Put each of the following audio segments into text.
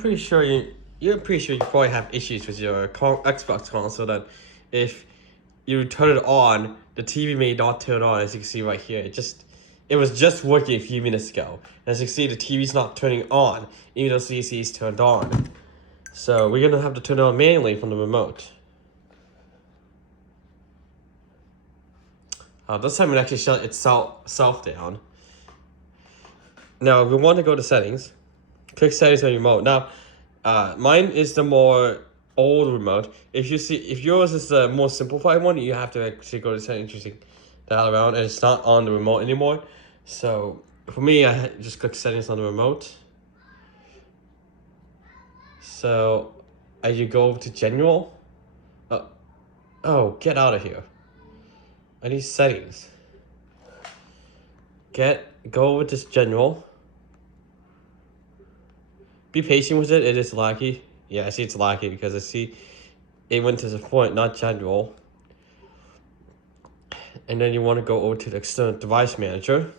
You're pretty sure you probably have issues with your Xbox console that if you turn it on, the TV may not turn on, as you can see right here. It was just working a few minutes ago. As you can see, the TV's not turning on, even though CEC is turned on. So we're gonna have to turn it on manually from the remote. This time it actually shut itself down. Now we want to go to settings. Click settings on your remote. Now, mine is the more old remote. If yours is the more simplified one, you have to actually go to settings using dial around, and it's not on the remote anymore. So for me, I just click settings on the remote. So as you go to general, oh, get out of here. I need settings. Go with this general. Be patient with it. It is laggy. Yeah, I see it's laggy because I see it went to the point, not general. And then you want to go over to the external device manager.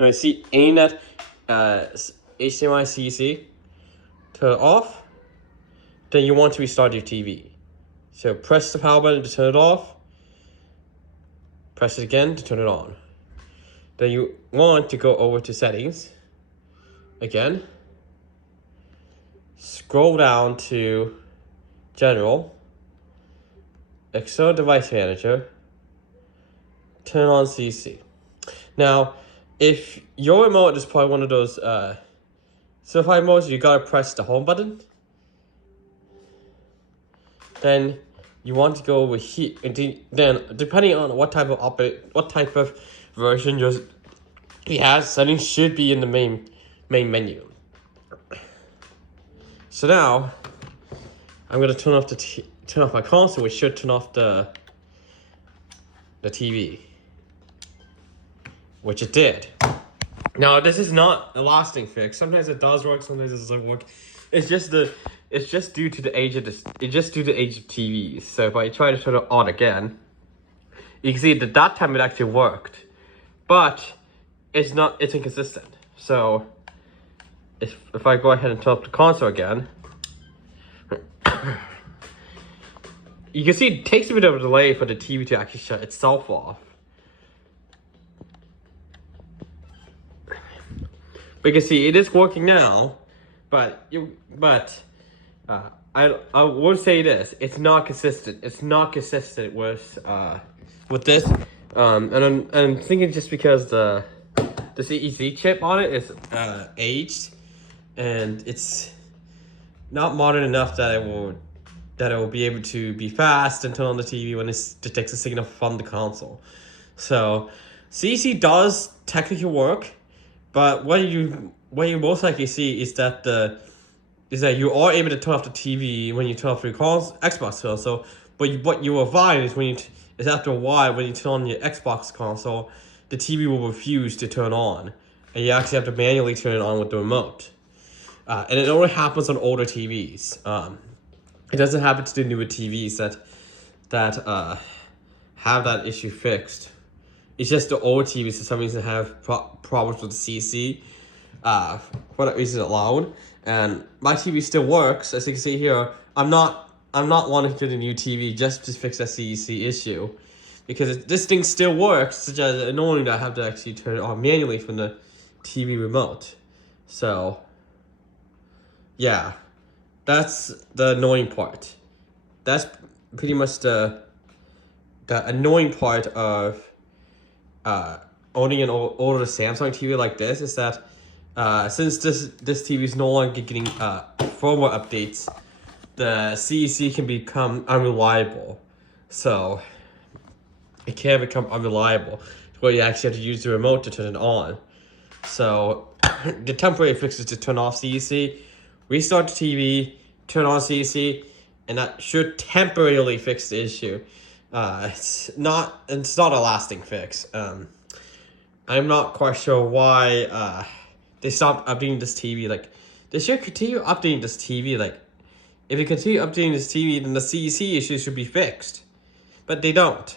Now I see ANET HDMI CEC. Turn it off. Then you want to restart your TV. So press the power button to turn it off. Press it again to turn it on. Then you want to go over to settings. Again. Scroll down to general. External device manager. Turn on CEC. Now, if your remote is probably one of those simplified modes, you gotta press the home button. Then you want to go over here, and then depending on what type of version you have, settings should be in the main menu. So now I'm gonna turn off my console, which should turn off the TV, which it did. Now this is not a lasting fix. Sometimes it does work, sometimes it doesn't work. It's just due to the age of TVs. So if I try to turn it on again, you can see that time it actually worked, but it's inconsistent. So if I go ahead and turn up the console again, you can see it takes a bit of a delay for the TV to actually shut itself off. But you can see it is working now, but I would say this: it's not consistent. It's not consistent with this, and I'm thinking just because the CEC chip on it is aged, and it's not modern enough that it will be able to be fast and turn on the TV when it detects a signal from the console. So CEC does technically work, but what you most likely see is that you are able to turn off the TV when you turn off your Xbox console. But what you will find is after a while, when you turn on your Xbox console, the TV will refuse to turn on, and you actually have to manually turn it on with the remote. And it only happens on older TVs. It doesn't happen to the newer TVs that have that issue fixed. It's just the old TVs for some reason have problems with the CEC. For that reason alone. And my TV still works, as you can see here. I'm not wanting to do the new TV just to fix that CEC issue, because this thing still works. It's just annoying that I have to actually turn it on manually from the TV remote. So yeah, that's the annoying part. That's pretty much the annoying part of owning an older Samsung TV like this, is that since this TV is no longer getting firmware updates, the CEC can become unreliable. So it can become unreliable where you actually have to use the remote to turn it on. So the temporary fix is to turn off CEC, restart the TV, turn on CEC, and that should temporarily fix the issue. It's not a lasting fix. I'm not quite sure why they stopped updating this TV. Like, they should continue updating this TV. Like, if you continue updating this TV, then the CEC issue should be fixed. But they don't.